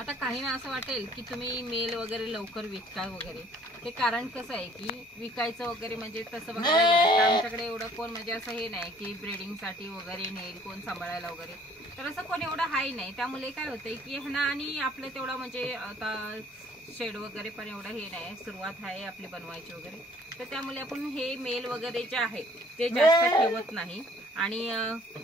आता काहींना असं वाटेल की तुम्ही मेल वगैरे लवकर विकता वगैरे, ते कारण कसं आहे की विकायचं वगैरे म्हणजे तसं बघायला गेलं तर आमच्याकडे एवढं कोण म्हणजे असं हे नाही की ब्रीडिंगसाठी वगैरे नेल कोण सांभाळायला वगैरे, तर असं कोण एवढं हाय नाही. त्यामुळे काय होतंय की ह्यांना आणि आपलं तेवढं म्हणजे आता शेड वगैरे पण एवढं हे नाही, सुरुवात आहे आपली बनवायची वगैरे, तर त्यामुळे आपण हे मेल वगैरे जे आहे ते जास्त ठेवत नाही. आणि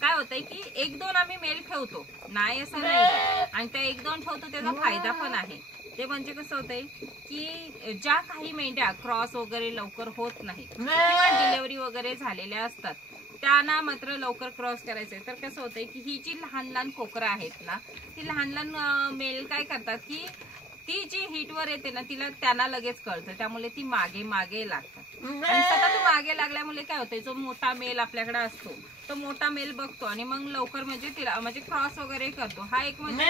काय होतंय की एक दोन आम्ही मेल ठेवतो, नाही असं नाही, आणि त्या एक दोन ठेवतो त्याचा फायदा पण आहे. ते म्हणजे कसं होतंय की ज्या काही मेंढ्या क्रॉस वगैरे लवकर होत नाही किंवा डिलेव्हरी वगैरे झालेल्या असतात त्यांना मात्र लवकर क्रॉस करायचंय, तर कसं होतंय की ही जी लहान लहान कोकरं आहेत ना, ती लहान लहान मेल काय करतात की ती जी हिटवर येते ना तिला त्यांना लगेच कळतं, त्यामुळे ती मागे मागे लागतात. आणि सतत मागे लागल्यामुळे काय होतंय, जो मोठा मेल आपल्याकडे असतो तो मोठा मेल बघतो आणि मग लवकर म्हणजे तिला म्हणजे क्रॉस वगैरे करतो. हा एक म्हणजे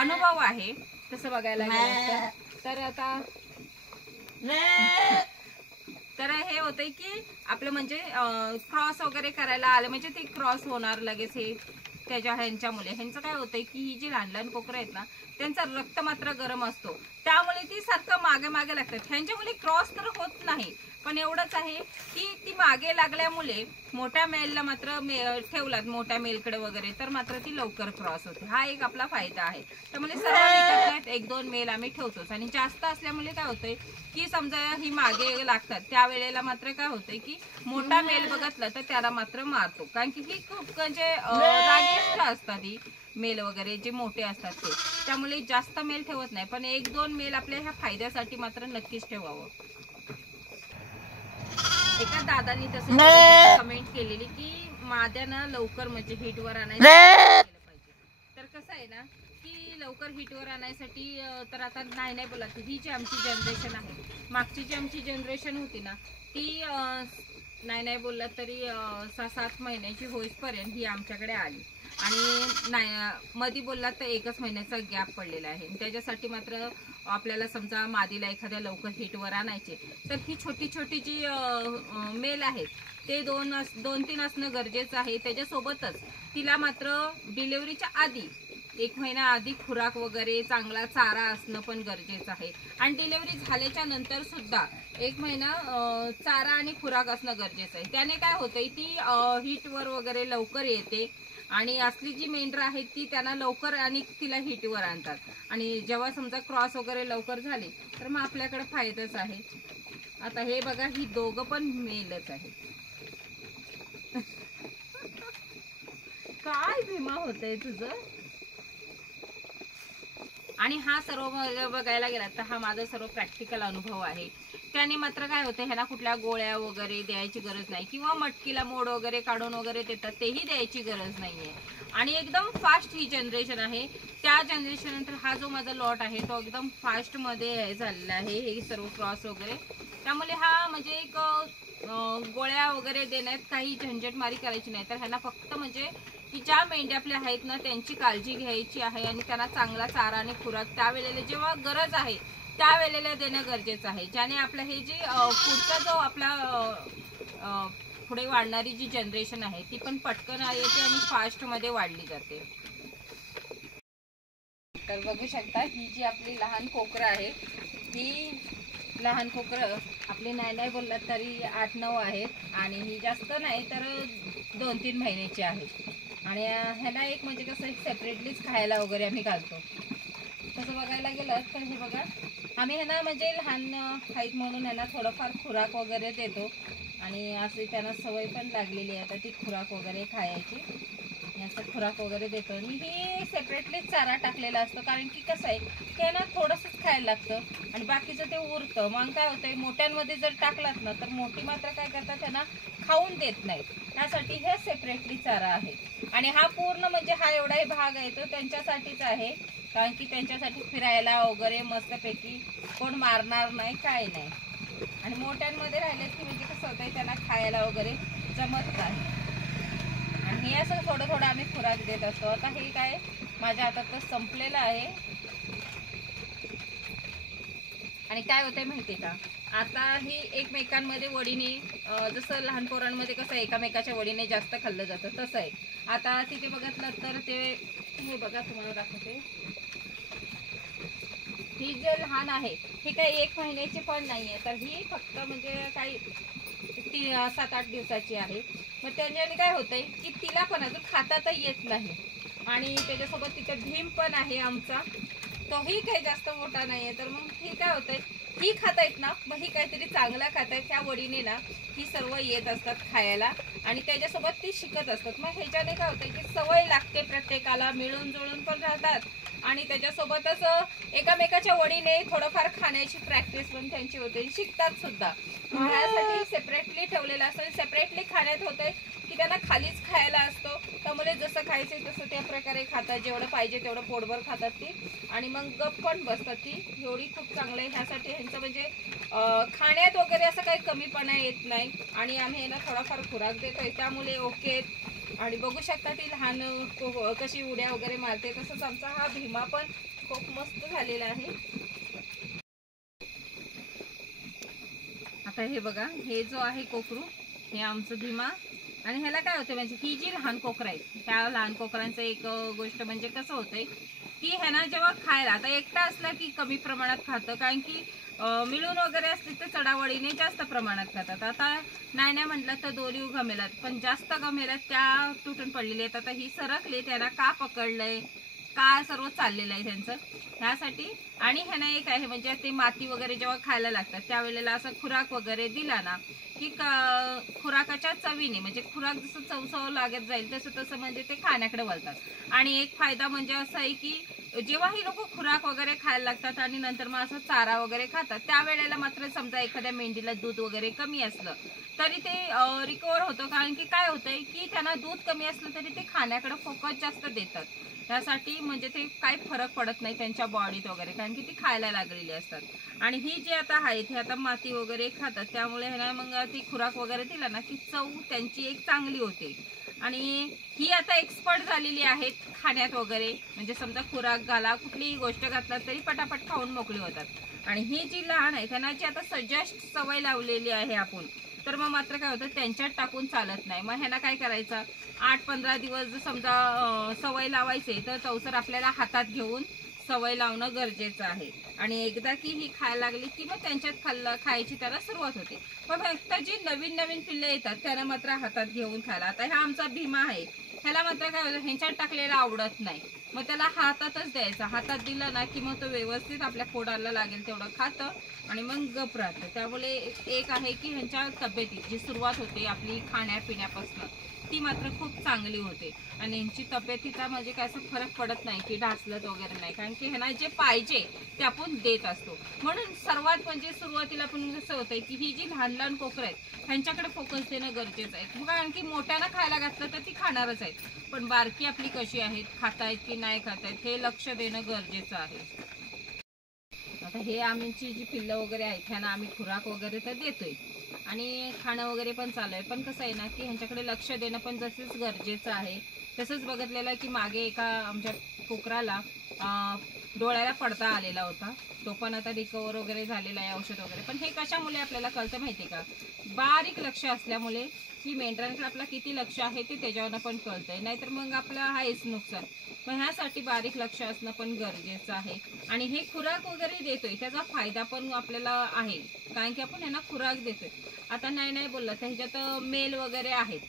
अनुभव आहे तसं बघायला गेलं तर. आता तर हे होतंय की आपलं म्हणजे क्रॉस वगैरे करायला आलं म्हणजे ते क्रॉस होणार लगेच. हे त्याच्या ह्यांच्यामुळे ह्यांचं काय होतंय की ही जी लहान लहान कोकरं आहेत ना त्यांचं रक्त मात्र गरम असतो, त्यामुळे ती सारखं मागे मागे लागतात. ह्यांच्यामुळे क्रॉस तर होत नाही, पण एवढंच आहे की ती मागे लागल्यामुळे मोठ्या मेलला मात्र ठेवलात मोठ्या मेलकडे वगैरे तर मात्र ती लवकर क्रॉस होते. हा एक आपला फायदा आहे. त्यामुळे सर्व एक दोन मेल आम्ही ठेवतोच. आणि जास्त असल्यामुळे काय होतंय की समजा ही मागे लागतात त्यावेळेला मात्र काय होतंय की मोठा मेल बघितला तर त्याला मात्र मारतो, कारण की ही खूप म्हणजे रागिष्ट असतात ही मेल वगैरे जे मोठे असतात ते, त्यामुळे जास्त मेल ठेवत नाही, पण एक दोन मेल आपल्या ह्या फायद्यासाठी मात्र नक्कीच ठेवावं. एका दादानी तसं कमेंट केलेली की माद्यानं लवकर म्हणजे हिटवर आणायचं केलं पाहिजे. तर कसं आहे ना की लवकर हिटवर आणायसाठी तर आता नाही बोलत, ही जी आमची जनरेशन आहे, मागची जी आमची जनरेशन होती ना ती नाही बोलला तरी 6-7 महिन्याची होईपर्यंत ही आमच्याकडे आली. आणि नाही मधी बोलला तर 1 महिन्याचा गॅप पडलेला आहे. त्याच्यासाठी मात्र आपल्याला समजा मादीला एखाद्या लवकर हिटवर आणायचे तर ही छोटी छोटी जी मेल आहेत ते 2-3 असणं गरजेचं आहे. त्याच्यासोबतच तिला मात्र डिलेव्हरीच्या आधी 1 महिना आधी खुराक वगैरे चांगला चारा असणं पण गरजेचं आहे. आणि डिलेव्हरी झाल्याच्या नंतर सुद्धा 1 महिना चारा आणि खुराक असणं गरजेचं आहे. त्याने काय होतंय ती हिटवर वगैरे लवकर येते आणि असली जी मेंढरं आहेत ती त्यांना लवकर आणि तिला हिटवर आणतात. आणि जेव्हा समजा क्रॉस वगैरे लवकर झाली तर मग आपल्याकडे फायदाच आहे. आता हे बघा ही दोघं पण मेलच आहेत. काय भीमा होतंय तुझं. आणि हा सर्व बघायला गेला तर हा माझा सर्व प्रॅक्टिकल अनुभव आहे. त्याने मात्र काय होतं ह्याला कुठल्या गोळ्या वगैरे द्यायची गरज नाही किंवा मटकीला मोड वगैरे काढून वगैरे देतात तेही द्यायची गरज नाहीये. आणि एकदम फास्ट ही जनरेशन आहे. त्या जनरेशन नंतर हा जो माझा लॉट आहे तो एकदम फास्ट मध्ये झालेला आहे हे सर्व क्रॉस वगैरे. त्यामुळे हा म्हणजे एक गोळ्या वगैरे देण्यात काही झंझटमारी करायची नाही, तर ह्यांना फक्त म्हणजे की ज्या मेंढ्या आपल्या आहेत ना त्यांची काळजी घ्यायची आहे आणि त्यांना चांगला चारा आणि खुराक त्यावेळेला जेव्हा गरज आहे त्यावेळेला देणं गरजेचं आहे. ज्याने आपलं हे जे पुढचा जो आपला पुढे वाढणारी जी जनरेशन आहे ती पण पटकन येते आणि फास्ट मध्ये वाढली जाते. तर बघू शकता ही जी आपली लहान कोकरं आहे ही लहान कोकरं आपली नाही बोललात तरी 8-9 आहेत आणि ही जास्त नाही तर 2-3 महिन्याची आहेत. आणि ह्याला एक म्हणजे कसं एक सेपरेटलीच खायला वगैरे आम्ही घालतो. तसं बघायला गेलं तर हे बघा आम्ही ह्यांना म्हणजे लहान आहेत म्हणून ह्यांना थोडंफार खुराक वगैरे देतो आणि असे त्यांना सवय पण लागलेली आहे आता ती खुराक वगैरे खायची. याचं खुराक वगैरे देतो आणि ही सेपरेटलीच चारा टाकलेला असतो, कारण की कसं आहे त्यांना थोडंसंच खायला लागतं आणि बाकीचं ते उरतं. मग काय होतंय मोठ्यांमध्ये जर टाकलात ना तर मोठी मात्र काय करतात त्यांना खाऊन देत नाहीत, त्यासाठी हे सेपरेटली चारा आहे. आणि हा पूर्ण म्हणजे हा एवढाही भाग आहे तो त्यांच्यासाठीच आहे, कारण की त्यांच्यासाठी फिरायला वगैरे मस्तपैकी कोण मारणार नाही काय नाही. आणि मोठ्यांमध्ये राहिले की म्हणजे कसं होतंय त्यांना खायला वगैरे जमत नाही आणि हे असं थोडं थोडं आम्ही खुराक देत असतो. आता हे काय माझ्या हातात तर संपलेलं आहे. आणि काय होतंय माहितीये का आता ही एकमेकांमध्ये वडीने जसं लहान पोरांमध्ये कसं एकामेकाच्या वडीने जास्त खाल्लं जातं तसं आहे. आता तिथे बघितलं तर ते हे बघा तुम्हाला दाखवते जे लहान आहे हे काही 1 महिन्याची पण नाहीये, तर ही फक्त म्हणजे काही 7-8 दिवसाची आहे. मग त्याच्याने काय होतंय की तिला पण अजून खाता येत नाही. आणि त्याच्यासोबत तिथे भीम पण आहे आमचा, तोही काही जास्त मोठा नाहीये. तर मग ही काय होतंय, ही खातायत ना, मग ही काहीतरी चांगला खातायत, त्या वडीने ना ही सर्व येत असतात खायला आणि त्याच्यासोबत ती शिकत असतात. मग ह्याच्याने काय होतंय की सवय लागते, प्रत्येकाला मिळून जुळून पण राहतात आणि त्याच्यासोबतच एकामेकाच्या वडीने थोडंफार खाण्याची प्रॅक्टिस पण त्यांची होते, शिकतात सुद्धा. ह्यासाठी सेपरेटली ठेवलेलं असतं, सेपरेटली खाण्यात होतंय की त्यांना खालीच खायला असतो, त्यामुळे जसं खायचंय तसं त्या प्रकारे खातात, जेवढं पाहिजे तेवढं पोटभर खातात ती आणि मग गप पण बसतात ती. एवढी खूप चांगलं आहे ह्यासाठी ह्यांचं म्हणजे खाण्यात वगैरे असं काही कमीपणा येत नाही आणि आम्ही यांना थोडाफार खुराक देतोय, त्यामुळे ओके. आणि बघू शकता ती लहान कशी उड्या वगैरे मारते. तसंच आमचा हा भीमा पण खूप मस्त झालेला आहे. आता हे बघा, हे जो आहे कोकरू, हे आमचं भीमा. आणि ह्याला काय होतं म्हणजे ही जी लहान कोकरं आहेत, त्या लहान कोकरांचं एक गोष्ट म्हणजे कसं होतंय की ह्यांना जेव्हा खायला, आता एकटा असला की कमी प्रमाणात खातं, कारण की मिळून वगैरे असले तर चढावळीने जास्त प्रमाणात खातात. आता नाही म्हटलं तर दोरी गमेलात, पण जास्त गमेलात त्या तुटून पडलेले आहेत. आता ही सरकले, त्यांना का पकडलंय, का सर्व चाललेलं आहे त्यांचं ह्यासाठी. आणि ह्यांना एक आहे म्हणजे ते माती वगैरे जेव्हा खायला लागतात त्यावेळेला असं खुराक वगैरे दिला ना की खुराकाच्या चवीने म्हणजे खुराक जसं चवचव लागत जाईल तसं तसं म्हणजे ते खाण्याकडे वळतात. आणि एक फायदा म्हणजे असा आहे की जेव्हा ही लोक खुराक वगैरे खायला लागतात आणि नंतर मग असं चारा वगैरे खातात, त्यावेळेला मात्र समजा एखाद्या मेंढीला दूध वगैरे कमी असलं तरी ते रिकवर होतं. कारण की काय होतंय की त्यांना दूध कमी असलं तरी ते खाण्याकडे फोकस जास्त देतात, त्यासाठी म्हणजे ते काही फरक पडत नाही त्यांच्या बॉडीत वगैरे, कारण की ती खायला लागलेली असतात. आणि ही जी आता आहेत हे आता माती वगैरे खातात, त्यामुळे ह्याला मग ती खुराक वगैरे दिला ना की चव त्यांची एक चांगली होते. आणि ही आता एक्सपर्ट झालेली आहेत खाण्यात वगैरे, म्हणजे समजा खुराक घाला, कुठलीही गोष्ट घातला तरी पटापट खाऊन मोकळी होतात. आणि ही जी लहान आहे त्यांना जी आता सजेस्ट सवय लावलेली आहे आपण, तर मग मात्र काय होतं त्यांच्यात टाकून चालत नाही. मग ह्यांना काय करायचं, 8-15 दिवस जर समजा सवय लावायचे तर चौसर आपल्याला हातात घेऊन सवय लावणं गरजेचं आहे. आणि एकदा की ही खायला लागली की मग त्यांच्यात खायची त्याला सुरुवात होते. पण फक्त जी नवीन नवीन पिल्ले येतात त्यांना मात्र हातात घेऊन खायला. आता हा आमचा भीमा आहे, ह्याला मात्र काय होतं ह्यांच्यात टाकलेलं आवडत नाही, मग त्याला हातातच द्यायचं. हातात दिलं ना की मग तो व्यवस्थित आपल्या पोटाला लागेल तेवढं खातं आणि मग गप राहतं. त्यामुळे एक आहे की ह्यांच्या तब्येतीत जी सुरुवात होते आपली खाण्यापिण्यापासून ती मात्र खूप चांगली होते. आणि यांची तब्येतीचा म्हणजे काय असं फरक पडत नाही की ढासलत वगैरे नाही, कारण की ह्यांना जे पाहिजे ते आपण देत असतो. म्हणून सर्वात म्हणजे सुरुवातीला पण जसं होतंय की ही जी लहान लहान कोकरं आहेत ह्यांच्याकडे फोकस देणं गरजेचं आहे, कारण की मोठ्यानं खायला घातलं तर ती खाणारच आहेत, पण बारकी आपली कशी आहेत, खातायत की नाही खातायत हे लक्ष देणं गरजेचं आहे. आता हे आमची जी पिल्लं वगैरे आहेत ह्यांना आम्ही खुराक वगैरे तर देतोय आणि खाणं वगैरे पण चालू आहे, पण कसं आहे ना की ह्यांच्याकडे लक्ष देणं पण जसंच गरजेचं आहे. तसंच बघितलेलं आहे की मागे एका आमच्या कोकराला डोळ्याला पडदा आलेला होता, तो पण आता रिकवर वगैरे झालेला आहे, औषध वगैरे. पण हे कशामुळे आपल्याला कळतं माहिती आहे का, बारीक लक्ष असल्यामुळे की मेंढरांकडे आपलं किती लक्ष आहे ते त्याच्यावरनं पण कळतंय, नाहीतर मग आपलं आहेच नुकसान. पण ह्यासाठी बारीक लक्ष असणं पण गरजेचं आहे. आणि हे खुराक वगैरे देतोय त्याचा फायदा पण आपल्याला आहे, कारण की आपण ह्यांना खुराक देतोय. आता नाही बोललं तर ह्याच्यात मेल वगैरे आहेत.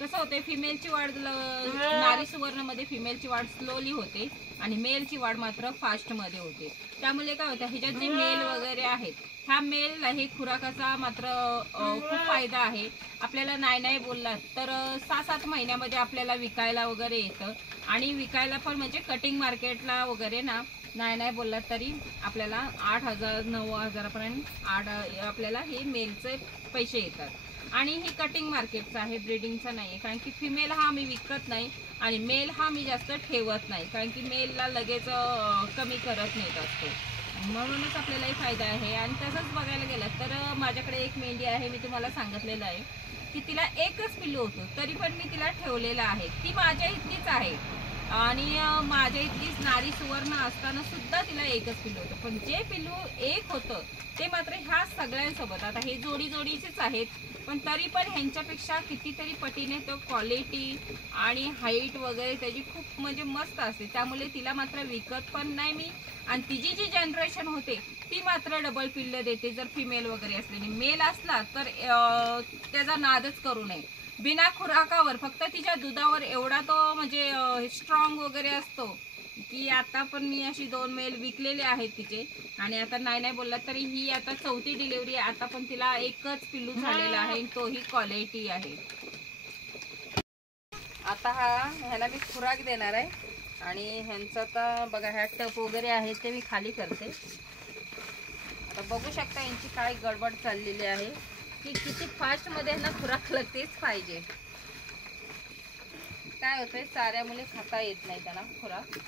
कसं होतंय, फिमेलची वाढ नारी सुवर्णमध्ये फिमेलची वाढ स्लोली होते आणि मेलची वाढ मात्र फास्टमध्ये होते. त्यामुळे काय होतं ह्याच्यात जे मेल वगैरे आहेत ह्या मेलला हे खुराकाचा मात्र खूप फायदा आहे. आपल्याला नाही बोललात तर 6-7 महिन्यामध्ये आपल्याला विकायला वगैरे येतं. आणि विकायला पण म्हणजे कटिंग मार्केटला वगैरे ना नाही बोललात तरी आपल्याला 8,000-9,000पर्यंत आपल्याला हे मेलचे पैसे येतात. आणि ही कटिंग मार्केटचं आहे, ब्रीडिंगचं नाही आहे, कारण की फिमेल हा मी विकत नाही आणि मेल हा मी जास्त ठेवत नाही, कारण की मेलला लगेच कमी करत नाही असतो, म्हणूनच आपल्यालाही फायदा आहे. आणि तसंच बघायला गेलं तर माझ्याकडे एक मेंढी आहे, मी तुम्हाला सांगितलेलं आहे की तिला एकच पिल्लू होतं तरी पण मी तिला ठेवलेलं आहे. ती माझ्या इथलीच आहे आणि माझ्या इथलीच नारी सुवर्ण असताना सुद्धा तिला एकच पिल्लू होतं. पण जे पिल्लू एक होतं ते मात्र ह्या सगळ्यांसोबत, आता हे जोडीचेच आहेत, पण तरी पण ह्यांच्यापेक्षा कितीतरी पटीने तो क्वालिटी आणि हाईट वगैरे त्याची खूप म्हणजे मस्त असते. त्यामुळे तिला मात्र विकत पण नाही मी आणि तिची जी जनरेशन होते ती मात्र डबल पिल्लं देते जर फिमेल वगैरे असल्याने. मेल असला तर त्याचा नादच करू नये. बिना खुराकावर फक्त तिच्या दुधावर एवढा तो म्हणजे स्ट्रॉंग वगैरे असतो की आता पण मी अशी 2 मेल विकलेले आहेत तिचे. आणि आता नाही बोलला तरी ही आता 4थी डिलिव्हरी आहे. आता पण तिला एकच पिल्लू झालेला आहे, तोही क्वालिटी आहे. आता ह्याला मी खुराक देणार आहे आणि ह्यांचं आता बघा ह्या टप वगैरे आहे ते मी खाली करते. आता बघू शकता यांची काय गडबड चाललेली आहे की किती फास्टमध्ये ह्यांना खुराक लगतेच पाहिजे. काय होतंय चाऱ्यामुळे खाता येत नाही त्यांना खुराक.